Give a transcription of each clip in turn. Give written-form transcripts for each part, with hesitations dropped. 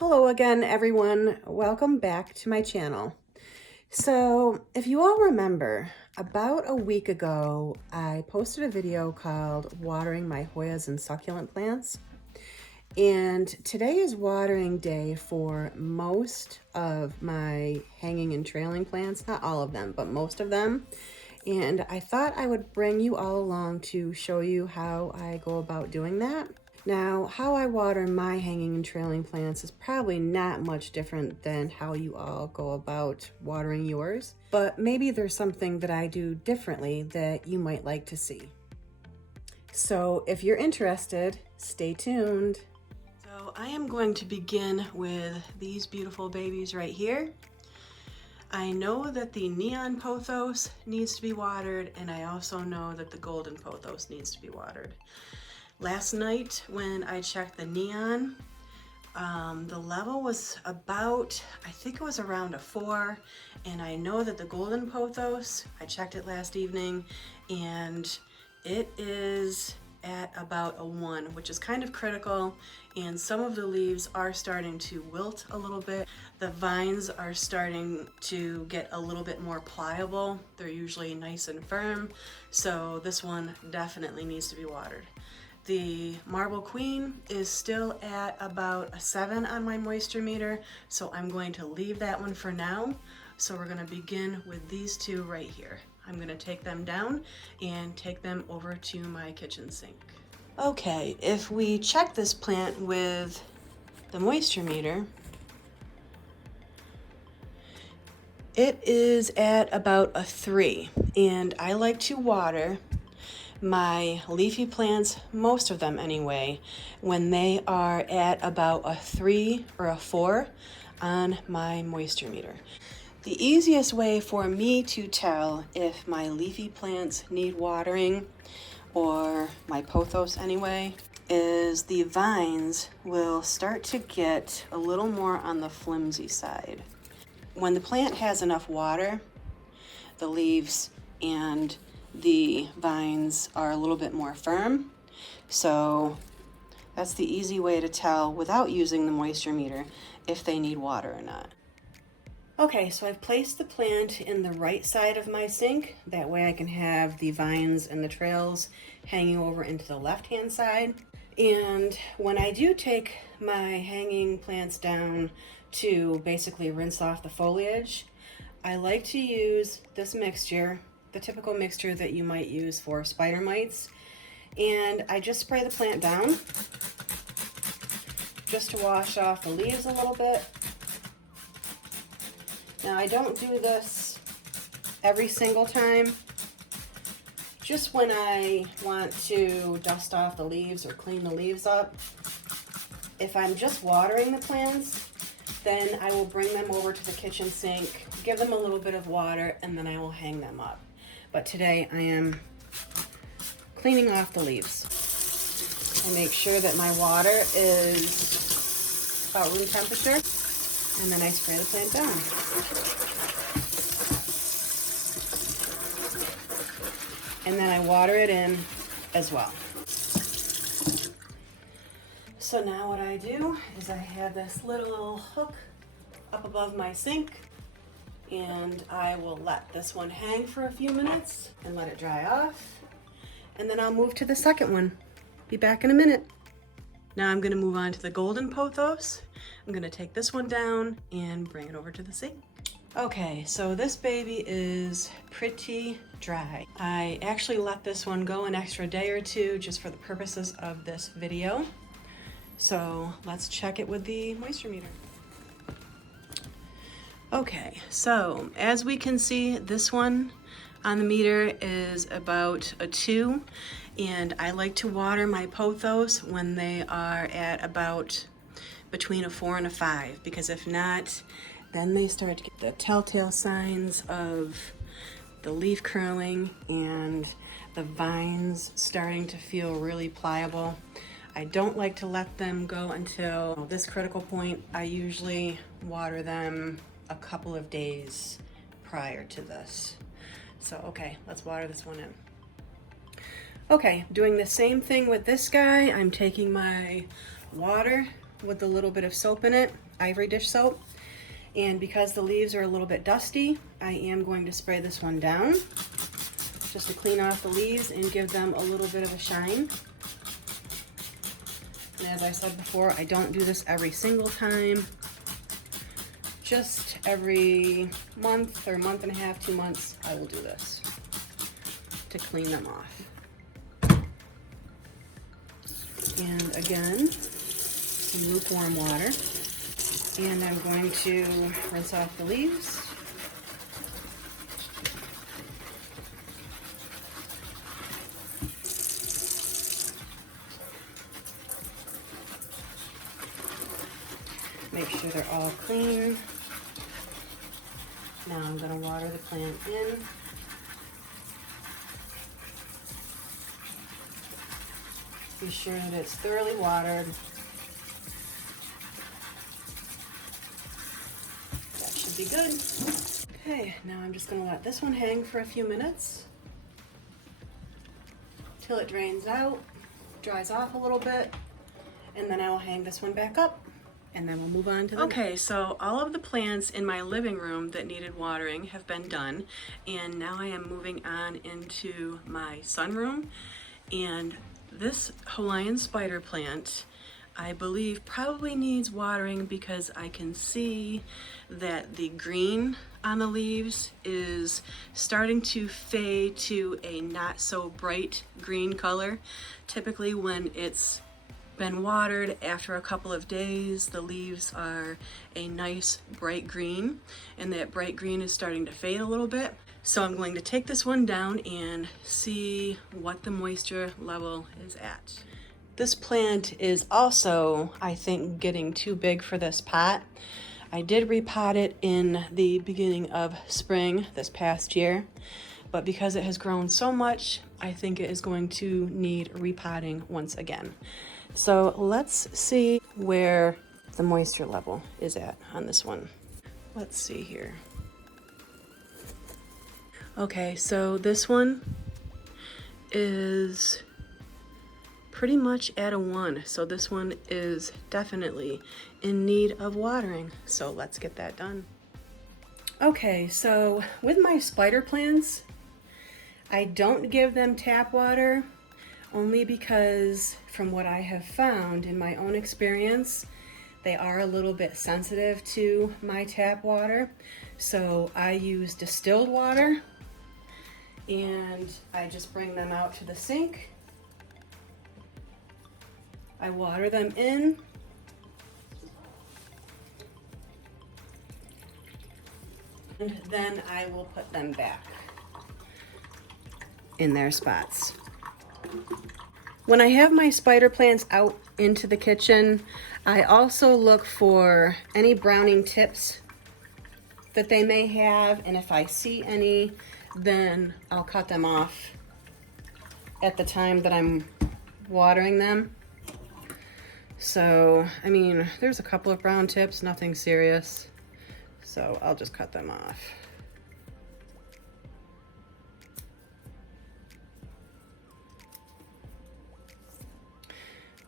Hello again, everyone. Welcome back to my channel. So if you all remember, about a week ago, I posted a video called Watering My Hoyas and Succulent Plants. And today is watering day for most of my hanging and trailing plants. Not all of them, but most of them. And I thought I would bring you all along to show you how I go about doing that. Now, how I water my hanging and trailing plants is probably not much different than how you all go about watering yours, but maybe there's something that I do differently that you might like to see. So if you're interested, stay tuned. So I am going to begin with these beautiful babies right here. I know that the neon pothos needs to be watered, and I also know that the golden pothos needs to be watered. Last night when I checked the neon, the level was about, I think it was around a 4, and I know that the golden pothos, I checked it last evening, and it is at about a 1, which is kind of critical, and some of the leaves are starting to wilt a little bit. The vines are starting to get a little bit more pliable. They're usually nice and firm, so this one definitely needs to be watered. The Marble Queen is still at about a 7 on my moisture meter, so I'm going to leave that one for now. So we're going to begin with these two right here. I'm going to take them down and take them over to my kitchen sink. Okay, if we check this plant with the moisture meter, it is at about a 3, and I like to water my leafy plants, most of them anyway, when they are at about a 3 or a 4 on my moisture meter. The easiest way for me to tell if my leafy plants need watering, or my pothos anyway, is the vines will start to get a little more on the flimsy side. When the plant has enough water, the leaves and the vines are a little bit more firm. So that's the easy way to tell without using the moisture meter if they need water or not. Okay, so I've placed the plant in the right side of my sink. That way I can have the vines and the trails hanging over into the left-hand side. And when I do take my hanging plants down to basically rinse off the foliage, I like to use this mixture, the typical mixture that you might use for spider mites, and I just spray the plant down just to wash off the leaves a little bit. Now I don't do this every single time, just when I want to dust off the leaves or clean the leaves up. If I'm just watering the plants, then I will bring them over to the kitchen sink, give them a little bit of water, and then I will hang them up. But today I am cleaning off the leaves. I make sure that my water is about room temperature, and then I spray the plant down. And then I water it in as well. So now what I do is I have this little hook up above my sink, and I will let this one hang for a few minutes and let it dry off, and then I'll move to the second one. Be back in a minute. Now I'm going to move on to the golden pothos. I'm going to take this one down and bring it over to the sink. Okay, so this baby is pretty dry. I actually let this one go an extra day or two just for the purposes of this video. So let's check it with the moisture meter. Okay, so as we can see, this one on the meter is about a 2, and I like to water my pothos when they are at about between a 4 and a 5, because if not, then they start to get the telltale signs of the leaf curling and the vines starting to feel really pliable. I don't like to let them go until this critical point. I usually water them a couple of days prior to this. So, okay, let's water this one in. Okay, doing the same thing with this guy. I'm taking my water with a little bit of soap in it. ivory dish soap. And because the leaves are a little bit dusty, I am going to spray this one down just to clean off the leaves and give them a little bit of a shine. And as I said before, I don't do this every single time. Just every month or month and a half, 2 months, I will do this to clean them off. And again, some lukewarm water. And I'm going to rinse off the leaves. Make sure they're all clean. Now I'm going to water the plant in. Be sure that it's thoroughly watered. That should be good. Okay, now I'm just going to let this one hang for a few minutes till it drains out, dries off a little bit, and then I will hang this one back up. And then we'll move on to the Okay, so all of the plants in my living room that needed watering have been done, and now I am moving on into my sunroom. And this Hawaiian spider plant, I believe, probably needs watering because I can see that the green on the leaves is starting to fade to a not so bright green color. Typically when it's been watered after a couple of days, the leaves are a nice bright green, and that bright green is starting to fade a little bit. So I'm going to take this one down and see what the moisture level is at. This plant is also, I think, getting too big for this pot. I did repot it in the beginning of spring this past year, but because it has grown so much, I think it is going to need repotting once again. So let's see where the moisture level is at on this one. Let's see here. Okay, so this one is pretty much at a 1. So this one is definitely in need of watering. So let's get that done. Okay, so with my spider plants, I don't give them tap water only because from what I have found in my own experience, they are a little bit sensitive to my tap water. So I use distilled water and I just bring them out to the sink. I water them in. And then I will put them back in their spots. When I have my spider plants out into the kitchen, I also look for any browning tips that they may have, and if I see any, then I'll cut them off at the time that I'm watering them. So, I mean, there's a couple of brown tips, nothing serious, so I'll just cut them off.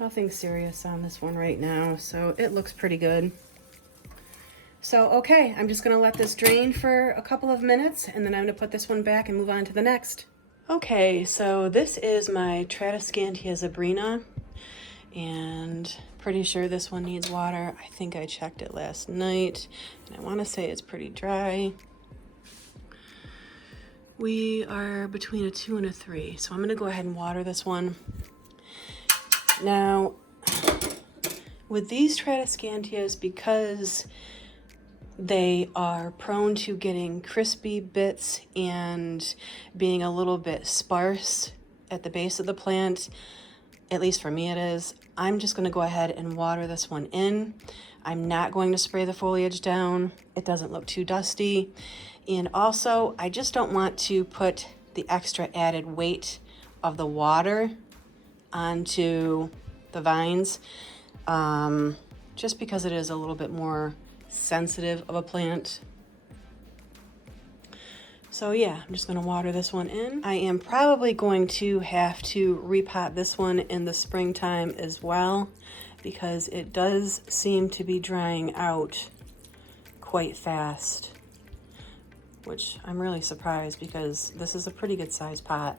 Nothing serious on this one right now, so it looks pretty good. So, okay, I'm just gonna let this drain for a couple of minutes, and then I'm gonna put this one back and move on to the next. Okay, so this is my Tradescantia Brina, and pretty sure this one needs water. I think I checked it last night, and I wanna say it's pretty dry. We are between a 2 and a 3, so I'm gonna go ahead and water this one. Now, with these Tradescantias, because they are prone to getting crispy bits and being a little bit sparse at the base of the plant, at least for me it is, I'm just going to go ahead and water this one in. I'm not going to spray the foliage down. It doesn't look too dusty. And also, I just don't want to put the extra added weight of the water onto the vines, just because it is a little bit more sensitive of a plant. So yeah, I'm just going to water this one in. I am probably going to have to repot this one in the springtime as well, because it does seem to be drying out quite fast, which I'm really surprised because this is a pretty good size pot.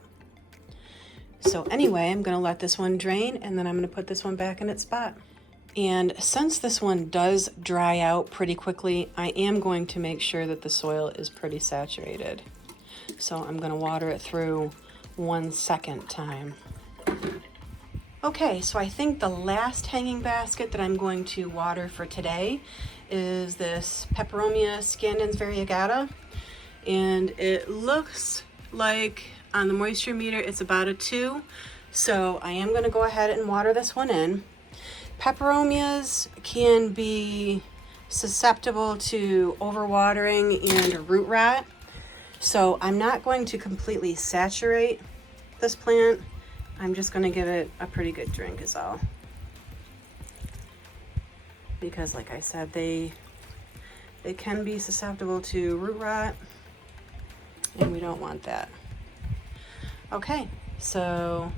So anyway, I'm gonna let this one drain and then I'm gonna put this one back in its spot. And since this one does dry out pretty quickly, I am going to make sure that the soil is pretty saturated. So I'm gonna water it through 1 second time. Okay, so I think the last hanging basket that I'm going to water for today is this Peperomia Scandens variegata. And it looks like on the moisture meter it's about a 2. So I am gonna go ahead and water this one in. Peperomias can be susceptible to overwatering and root rot. So I'm not going to completely saturate this plant. I'm just going to give it a pretty good drink is all. Because like I said, they can be susceptible to root rot and we don't want that. Okay, so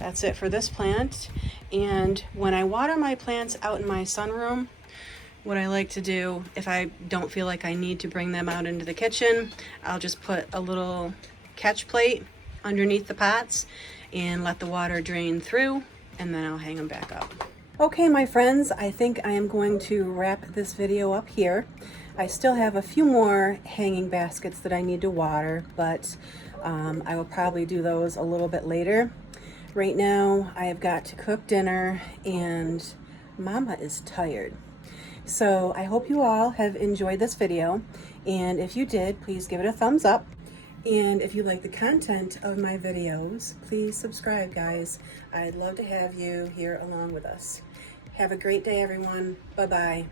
that's it for this plant. And when I water my plants out in my sunroom, what I like to do, if I don't feel like I need to bring them out into the kitchen, I'll just put a little catch plate underneath the pots and let the water drain through, and then I'll hang them back up. Okay, my friends, I think I am going to wrap this video up here. I still have a few more hanging baskets that I need to water, but I will probably do those a little bit later. Right now, I have got to cook dinner and Mama is tired. So I hope you all have enjoyed this video, and if you did, please give it a thumbs up. And if you like the content of my videos, please subscribe, guys. I'd love to have you here along with us. Have a great day, everyone. Bye-bye.